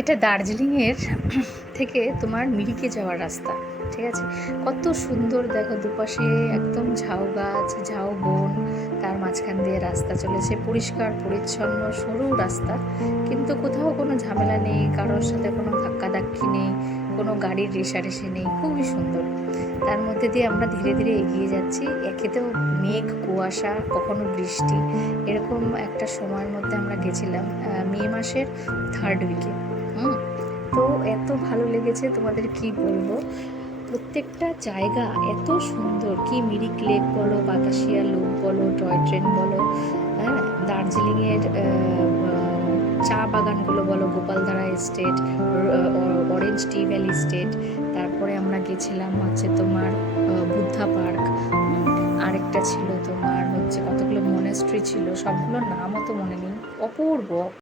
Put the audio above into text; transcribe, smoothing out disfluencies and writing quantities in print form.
এটা দার্জিলিংয়ের থেকে তোমার মিরিকে যাওয়ার রাস্তা। ঠিক আছে, কত সুন্দর দেখো, দুপাশে একদম ঝাউ গাছ, ঝাউ বন, তার মাঝখান দিয়ে রাস্তা চলেছে, পরিষ্কার পরিচ্ছন্ন সরু রাস্তা, কিন্তু কোথাও কোনো ঝামেলা নেই, কারোর সাথে কোনো ধাক্কাধাক্কি নেই, কোনো গাড়ির রেষারেষি নেই, খুবই সুন্দর। তার মধ্যে দিয়ে আমরা ধীরে ধীরে এগিয়ে যাচ্ছি। একেতেও মেঘ, কুয়াশা, কখনো বৃষ্টি, এরকম একটা সময়ের মধ্যে আমরা গেছিলাম মে মাসের 3rd উইকে। তো এত ভালো লেগেছে, তোমাদের কি বলবো। প্রত্যেকটা জায়গা এত সুন্দর, কি মিরিক লেক বলো, বাতাসিয়া লুপ বলো, টয় ট্রেন বলো, হ্যাঁ, দার্জিলিংয়ের চা বাগানগুলো বলো, গোপালধারা এস্টেট, অরেঞ্জ টি ভ্যালি এস্টেট, তারপরে আমরা গেছিলাম হচ্ছে তোমার বুদ্ধা পার্ক, আরেকটা ছিল তোমার হচ্ছে কতগুলো মনেস্ট্রি ছিল, সবগুলোর নামও তো মনে নেই। অপূর্ব।